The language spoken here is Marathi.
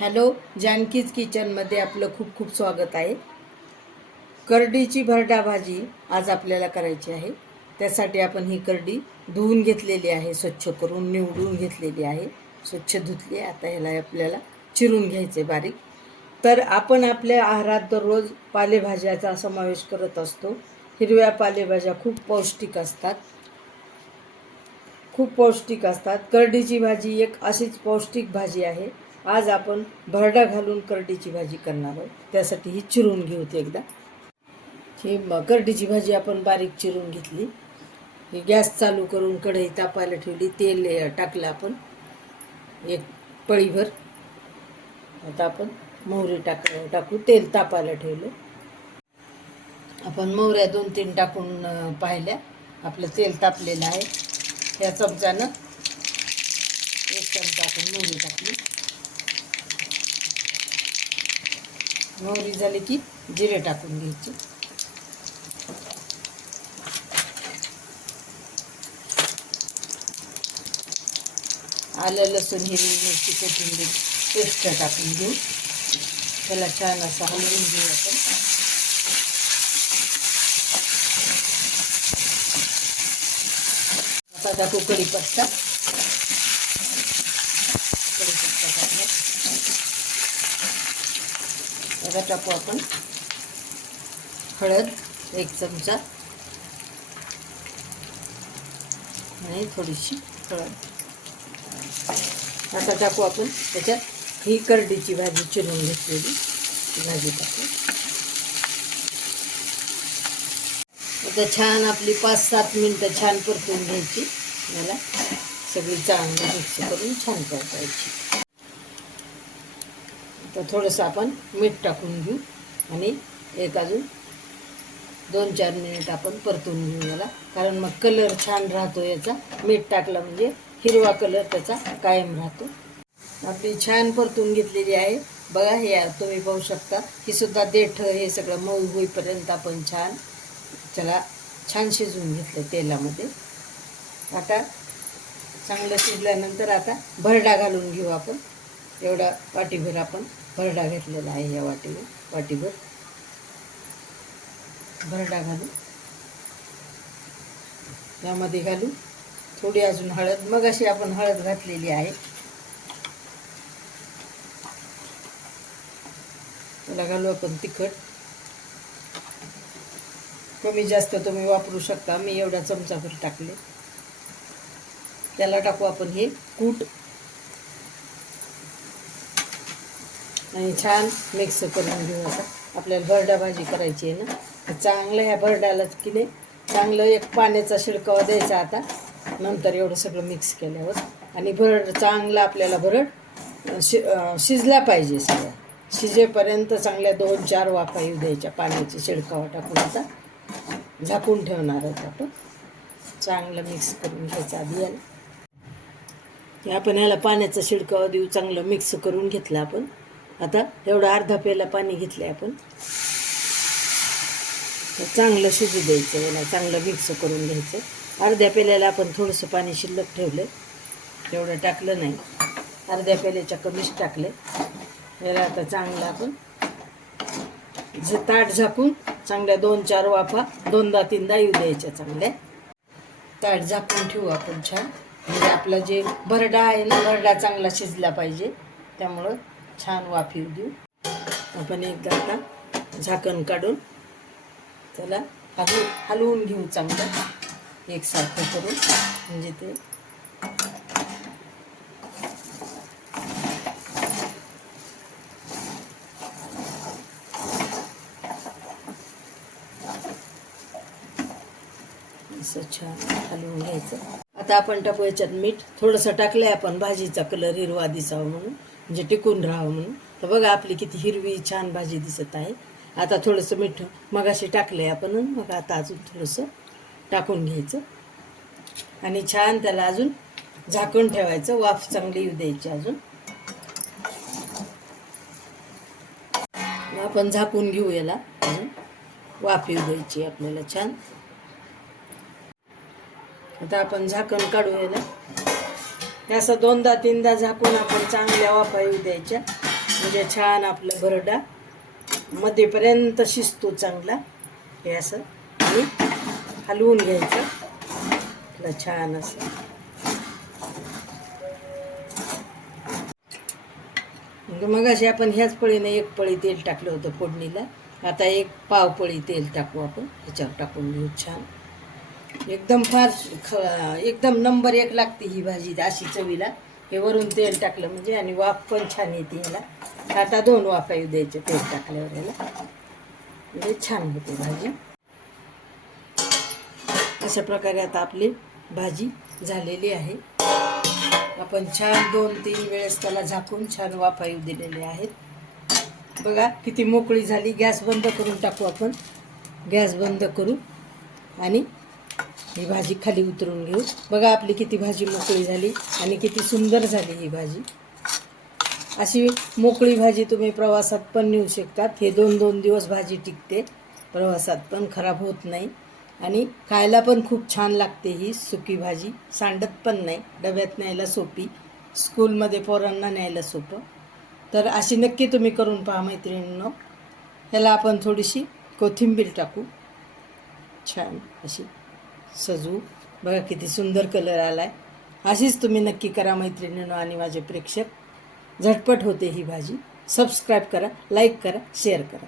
हॅलो जानकीज किचनमध्ये आपलं खूप खूप स्वागत आहे. करडीची भरडा भाजी आज आपल्याला करायची आहे. त्यासाठी आपण ही करडी धुवून घेतलेली आहे स्वच्छ करून निवडून घेतलेली आहे. स्वच्छ धुतली आता ह्याला आपल्याला चिरून घ्यायचे बारीक. तर आपण आपल्या आहारात दररोज पालेभाज्याचा समावेश करत असतो. हिरव्या पालेभाज्या खूप पौष्टिक असतात. खूप पौष्टिक असतात. करडीची भाजी एक अशीच पौष्टिक भाजी आहे. आज आपण भरडा घालून करडीची भाजी करणार आहोत. त्यासाठी ही चिरून घेऊ ती एकदा. ही करडीची भाजी आपण बारीक चिरून घेतली. ही गॅस चालू करून कढई तापायला ठेवली. तेल टाकलं आपण. एक पळीभर. आता आपण मोहरी टाक टाकू. तेल तापायला ठेवलं. आपण मोहऱ्या दोन तीन टाकून पाहिल्या. आपलं तेल तापलेलं आहे. या चमच्यानं एक चमचा आपण मोहरी टाकली. मोहरी झाली की जिरे टाकून घ्यायचे. आलं लसूण हिरवी मिरची कोथिंबीर पेस्ट टाकून घेऊ. त्याला छान असं हलवून घेऊ आपण. आता टाकू कढीपत्ता टाकला आता टाकू आपण. हळद एक चमचा. आणि थोडीशी हळद. आता टाकू आपण त्याच्यात ही करडीची भाजी चिरून घेतलेली. ती भाजी टाकू. आता छान आपली पाच सात मिनटं छान परतून घ्यायची. मला सगळी चांगली मिक्स करून छान परतायची. तर थोडंसं आपण मीठ टाकून घेऊ आणि एक अजून दोन चार मिनिट आपण परतून घेऊ याला. कारण मग कलर छान राहतो याचा. मीठ टाकलं म्हणजे हिरवा कलर त्याचा कायम राहतो. आपली छान परतून घेतलेली आहे. बघा हे तुम्ही पाहू शकता. ही सुद्धा देठ हे सगळं मऊ होईपर्यंत आपण छान त्याला छान शिजवून घेतलं तेलामध्ये. आता चांगलं शिजल्यानंतर आता भरडा घालून घेऊ आपण. एवढा पाठीभर आपण भरडा घेतलेला आहे या वाटीवर वाटीवर. भरडा घालू यामध्ये घालू थोडी अजून हळद मग अशी आपण हळद घातलेली आहे. त्याला घालू आपण तिखट. कमी जास्त तुम्ही वापरू शकता मी एवढ्या चमचाभर टाकले. त्याला टाकू आपण हे कूट. आणि छान मिक्स करून घेऊ आता आपल्याला भरडा भाजी करायची आहे ना. चांगलं ह्या भरड्याला की नाही चांगलं एक पाण्याचा शिडकावा द्यायचा आता. नंतर एवढं सगळं मिक्स केल्यावर. आणि भरड चांगलं आपल्याला भरड शि शिजला पाहिजे सगळं. शिजेपर्यंत चांगल्या दोन चार वाफा येऊ द्यायच्या पाण्याची शिडकावा टाकून आता. झाकून ठेवणार आहोत आपण. चांगलं मिक्स करून घ्यायचं आधी याला. आपण ह्याला पाण्याचा शिडकावा देऊ चांगलं मिक्स करून घेतलं आपण. आता एवढं अर्धा पेला पाणी घेतलं आपण. चांगलं शिजू द्यायचं याला चांगलं मिक्स करून घ्यायचं. अर्ध्या पेल्याला आपण थोडंसं पाणी शिल्लक ठेवलं तेवढं टाकलं नाही. अर्ध्या पेल्याच्या कमीच टाकले याला आता चांगलं आपण झ ताट झाकून चांगल्या दोन चार वाफा दोनदा तीनदा येऊ द्यायच्या चांगल्या. ताट झाकून ठेवू आपण छान. म्हणजे आपलं जे भरडा आहे ना भरडा चांगला शिजला पाहिजे. त्यामुळं छान वाफी देऊ. आपण एकदा आता झाकण काढून त्याला हलवू हलवून घेऊ चांगलं. एकसारखं करून म्हणजे ते असं छान हलवून घ्यायचं. आता आपण टाकू याच्यात मीठ. थोडंसं टाकलं आहे आपण भाजीचा कलर हिरवा दिसावा म्हणून. म्हणजे टिकून राहावं म्हणून. तर बघा आपली किती हिरवी छान भाजी दिसत आहे. आता थोडंसं मीठ मगाशी टाकलं आहे आपण मग आता अजून थोडंसं टाकून घ्यायचं. आणि छान त्याला अजून झाकून ठेवायचं वाफ चांगली येऊ द्यायची अजून. आपण झाकून घेऊ याला अजून. वाफ येऊ द्यायची आपल्याला छान. आता आपण झाकण काढू याला असं दोनदा तीनदा झाकून आपण चांगल्या वाफा येऊ द्यायच्या. म्हणजे छान आपलं भरडा. मध्येपर्यंत शिजतो चांगला. हे असं. आणि हलवून घ्यायचं. आपलं छान असं. मग अशी आपण ह्याच पळीने एक पळी तेल टाकलं होतं फोडणीला. आता एक पाव पळी तेल टाकू आपण. ह्याच्यावर टाकून घेऊ. छान. एकदम फार ख एकदम नंबर एक लागते ही भाजी अशी चवीला. हे वरून तेल टाकलं म्हणजे आणि वाफ पण छान येते ह्याला आता दोन वाफा येऊ द्यायचे तेल टाकल्यावर याला. म्हणजे छान होते भाजी. अशा प्रकारे आता आपली भाजी झालेली आहे. आपण छान दोन तीन वेळेस त्याला झाकून छान वाफा येऊ दिलेले आहेत. बघा किती मोकळी झाली. गॅस बंद करून टाकू आपण. गॅस बंद करू. आणि ही भाजी खाली उतरून घेऊ. बघा आपली किती भाजी मोकळी झाली आणि किती सुंदर झाली ही भाजी. अशी मोकळी भाजी तुम्ही प्रवासात पण नेऊ शकतात. हे दोन दोन दिवस भाजी टिकते. प्रवासात पण खराब होत नाही. आणि खायला पण खूप छान लागते ही सुकी भाजी. सांडत पण नाही. डब्यात न्यायला सोपी. स्कूलमध्ये पोरांना न्यायला सोपं. तर अशी नक्की तुम्ही करून पहा मैत्रिणींनो. ह्याला आपण थोडीशी कोथिंबीर टाकू. छान अशी. सजू बघा किती सुंदर कलर आला आहे अशीच तुम्ही नक्की करा मैत्रिणींनो आणि माझे प्रेक्षक. झटपट होते ही भाजी. सबस्क्राईब करा लाईक करा शेअर करा.